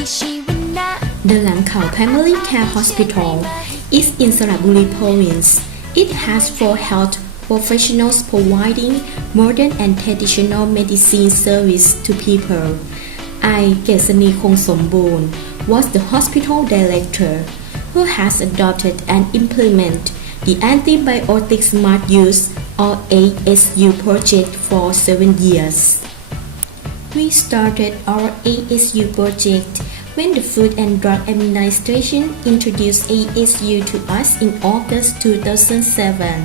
The Langkhau Primary Care Hospital is in Saraburi province. It has 4 health professionals providing modern and traditional medicine service to people. I, Gesani Kongsombun, was the hospital director who has adopted and implemented the Antibiotics Smart Use or ASU project for 7 years. We started our ASU project when the Food and Drug Administration introduced ASU to us in August 2007.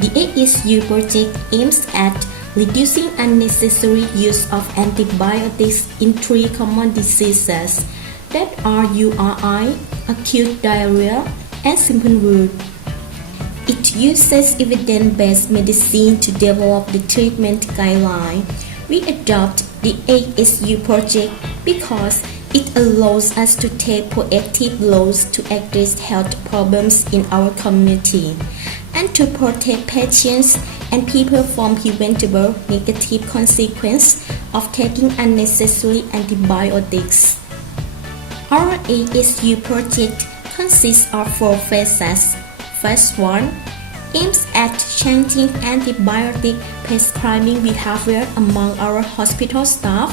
The ASU project aims at reducing unnecessary use of antibiotics in 3 common diseases that are URI, acute diarrhea, and simple wound. It uses evidence-based medicine to develop the treatment guideline. We adopt the ASU project because it allows us to take proactive roles to address health problems in our community and to protect patients and people from preventable negative consequences of taking unnecessary antibiotics. Our ASU project consists of 4 phases. Phase 1 aims at changing antibiotic prescribing behavior among our hospital staff.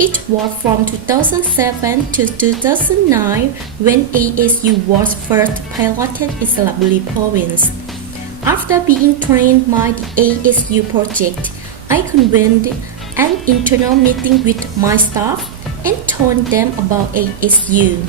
It was from 2007 to 2009 when ASU was first piloted in Saraburi province. After being trained by the ASU project, I convened an internal meeting with my staff and told them about ASU.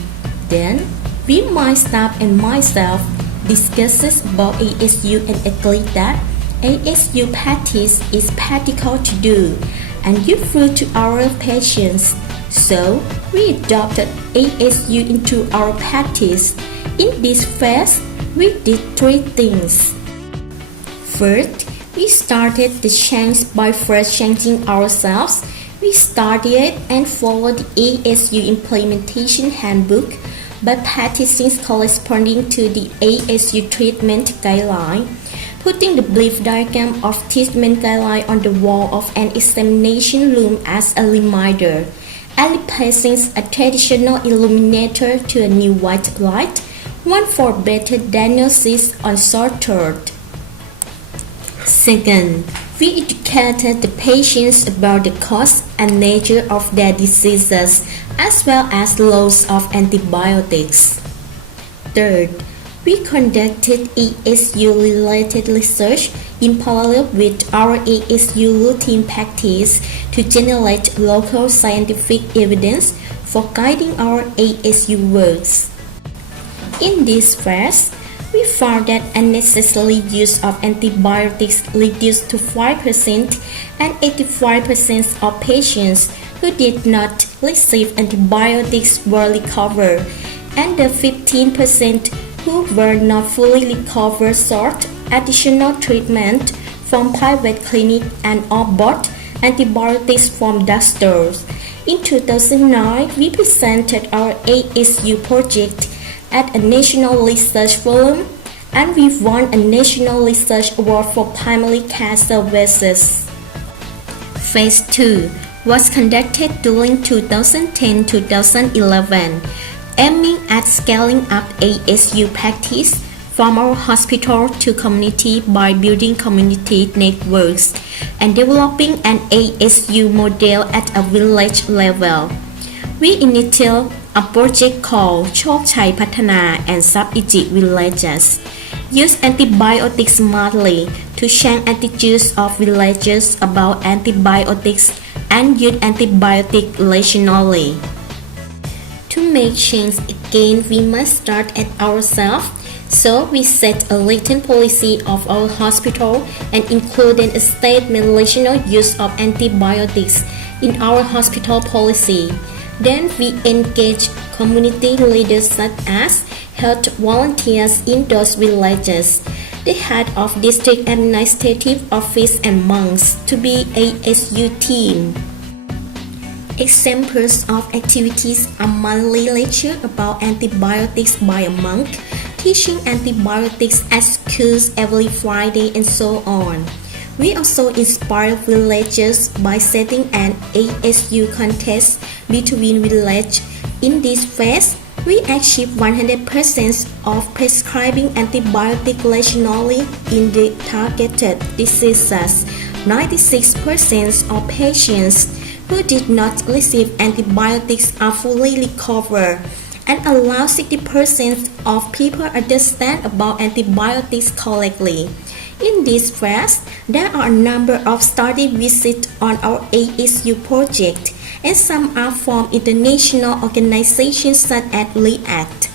Then, we, my staff and myself, discusses about ASU and agreed that ASU practice is practical to do and useful to our patients. So, we adopted ASU into our practice. In this phase, we did 3 things. First, we started the change by first changing ourselves. We studied and followed the ASU implementation handbook by practicing corresponding to the ASU treatment guideline, putting the brief diagram of treatment guideline on the wall of an examination room as a reminder, and replacing a traditional illuminator to a new white light, one for better diagnosis on short term. Second, we educated the patients about the cause and nature of their diseases as well as loss of antibiotics. Third, we conducted ASU-related research in parallel with our ASU routine practice to generate local scientific evidence for guiding our ASU works. In this phase, we found that unnecessary use of antibiotics reduced to 5% and 85% of patients who did not receive antibiotics were recovered, and the 15% who were not fully recovered sought additional treatment from private clinics and or bought antibiotics from drugstores. In 2009, we presented our ASU project at a national research forum, and we won a national research award for primary care services. Phase 2 was conducted during 2010-2011, aiming at scaling up ASU practice from our hospital to community by building community networks and developing an ASU model at a village level. We initiated a project called Chok Chai Pathana and Sub-Iji villages, use antibiotics smartly to change attitudes of villagers about antibiotics and use antibiotics rationally. To make change again, we must start at ourselves, so we set a written policy of our hospital and included a statement rational use of antibiotics in our hospital policy. Then we engage community leaders such as health volunteers in those villages, the head of district administrative office and monks to be ASU team. Examples of activities are monthly lecture about antibiotics by a monk, teaching antibiotics at schools every Friday, and so on. We also inspire villagers by setting an ASU contest between villages In this phase, we achieve 100% of prescribing antibiotics rationally in the targeted diseases. 96% of patients who did not receive antibiotics are fully recovered, and allow 60% of people understand about antibiotics correctly. In this phase, there are a number of study visits on our ASU project, and some are from international organizations such as REACT.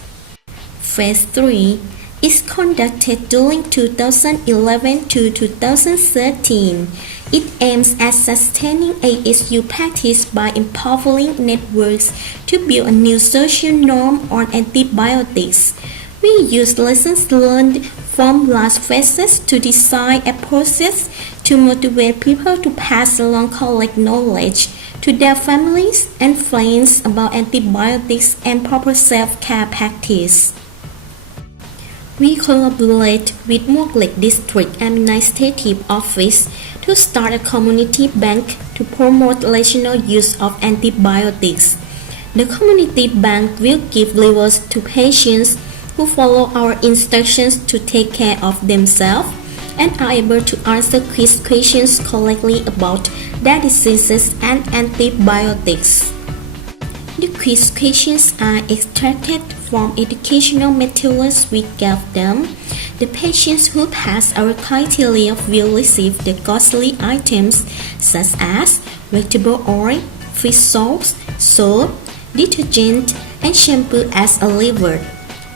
Phase 3 is conducted during 2011 to 2013. It aims at sustaining ASU practice by empowering networks to build a new social norm on antibiotics. We use lessons learned from last phases to design a process to motivate people to pass along correct knowledge to their families and friends about antibiotics and proper self-care practice. We collaborate with Muklek District Administrative Office to start a community bank to promote rational use of antibiotics. The community bank will give levers to patients who follow our instructions to take care of themselves and are able to answer quiz questions correctly about their diseases and antibiotics. The quiz questions are extracted from educational materials we gave them. The patients who pass our criteria will receive the costly items such as vegetable oil, fish sauce, soap, detergent, and shampoo as a reward.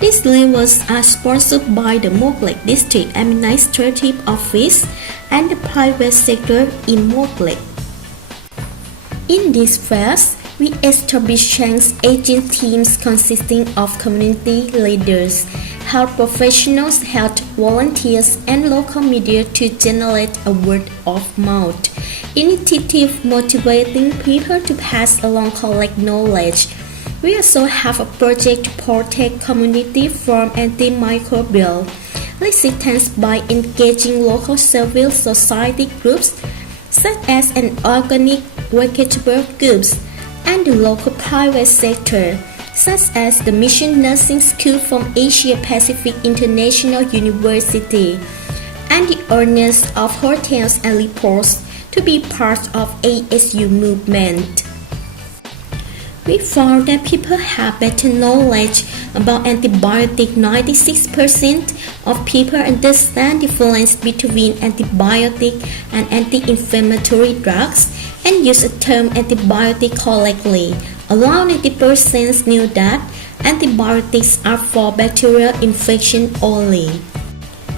These levers are sponsored by the Muklek District Administrative Office and the private sector in Muklek. In this phase, we establish change agent teams consisting of community leaders, health professionals, health volunteers, and local media to generate a word of mouth initiative motivating people to pass along correct knowledge. We also have a project to protect community from antimicrobial resistance by engaging local civil society groups such as an organic vegetable groups and the local private sector, such as the Mission Nursing School from Asia Pacific International University, and the owners of hotels and reports to be part of ASU movement. We found that people have better knowledge about antibiotics. 96% of people understand the difference between antibiotic and anti-inflammatory drugs and use the term antibiotic correctly. Around 90% knew that antibiotics are for bacterial infection only.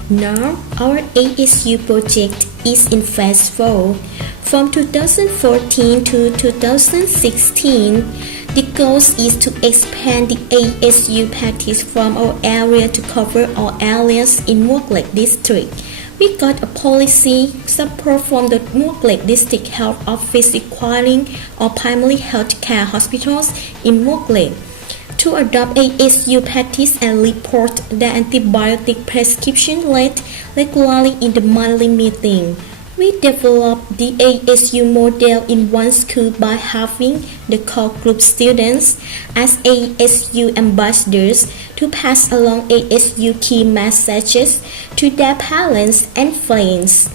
Now, our ASU project is in phase 4. From 2014 to 2016, the goal is to expand the ASU practice from our area to cover all areas in Muklek District. We got a policy support from the Muklek District Health Office requiring all primary health care hospitals in Muklek to adopt ASU practice and report their antibiotic prescription rate regularly in the monthly meeting. We developed the ASU model in one school by having the core group students as ASU ambassadors to pass along ASU key messages to their parents and friends.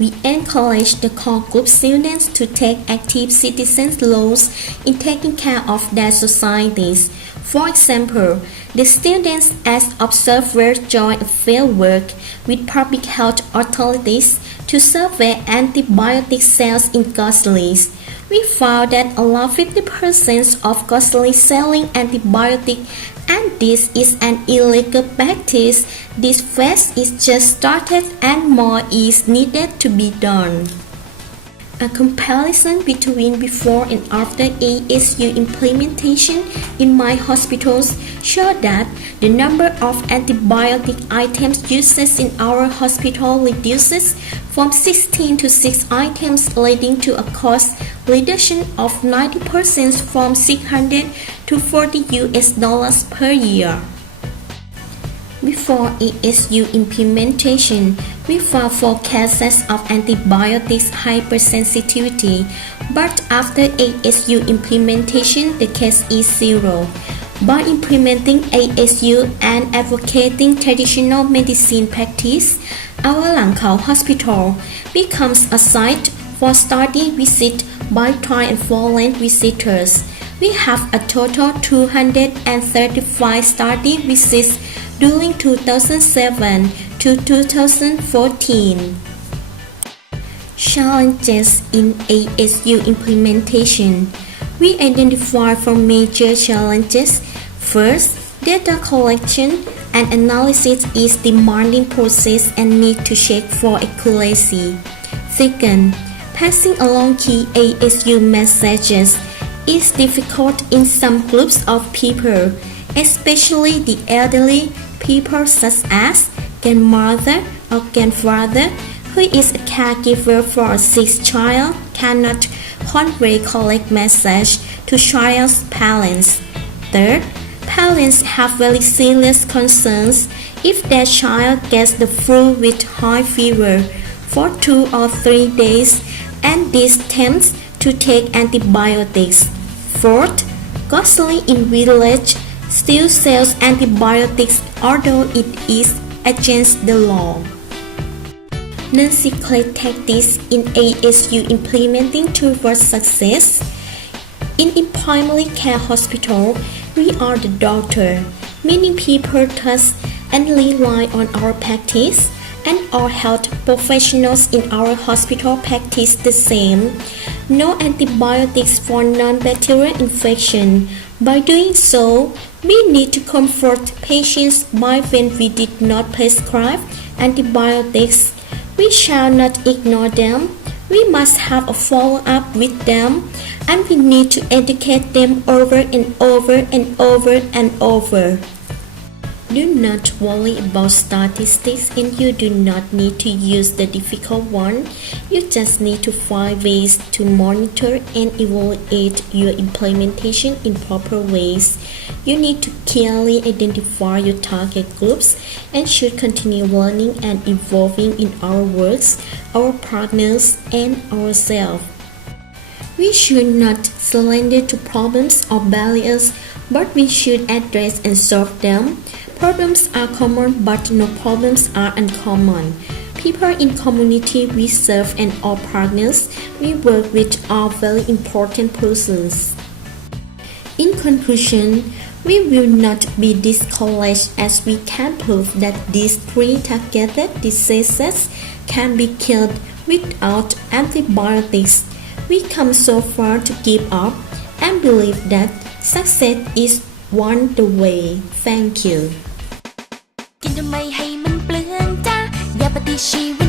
We encourage the core group students to take active citizen roles in taking care of their societies. For example, the students as observers join a field work with public health authorities to survey antibiotic sales in groceries. We found that around 50% of groceries selling antibiotics, and this is an illegal practice. This phase is just started and more is needed to be done. A comparison between before and after ASU implementation in my hospitals showed that the number of antibiotic items used in our hospital reduces from 16 to 6 items, leading to a cost reduction of 90% from $600 to $40 per year. Before ASU implementation, we found 4 cases of antibiotics hypersensitivity, but after ASU implementation, the case is 0. By implementing ASU and advocating traditional medicine practice, our Lang Khao Hospital becomes a site for study visit by triumphant visitors. We have a total 235 study visits during 2007 to 2014. Challenges in ASU implementation. We identify 4 major challenges. First, data collection and analysis is demanding process and need to check for accuracy. Second, passing along key ASU messages is difficult in some groups of people, especially the elderly people such as grandmother or grandfather who is a caregiver for a sick child cannot convey correct message to child's parents. Third, parents have very serious concerns if their child gets the flu with high fever for 2 or 3 days and this tempts to take antibiotics. Fourth, grocery in village still sells antibiotics although it is against the law. Non-secret tactics in ASU implementing towards success. In primary care hospital, we are the doctor, meaning people trust and rely on our practice, and our health professionals in our hospital practice the same. No antibiotics for non-bacterial infection. By doing so, we need to comfort patients by when we did not prescribe antibiotics. We shall not ignore them. We must have a follow-up with them, and we need to educate them over and over and over and over. Do not worry about statistics, and you do not need to use the difficult one. You just need to find ways to monitor and evaluate your implementation in proper ways. You need to clearly identify your target groups and should continue learning and evolving in our works, our partners, and ourselves. We should not surrender to problems or barriers, but we should address and solve them. Problems are common, but no problems are uncommon. People in community we serve and all partners we work with are very important persons. In conclusion, we will not be discouraged as we can prove that these 3 targeted diseases can be killed without antibiotics. We come so far to give up and believe that success is one the way. Thank you. กินทำไมให้มันเปลืองจ้าอย่าปฏิชีว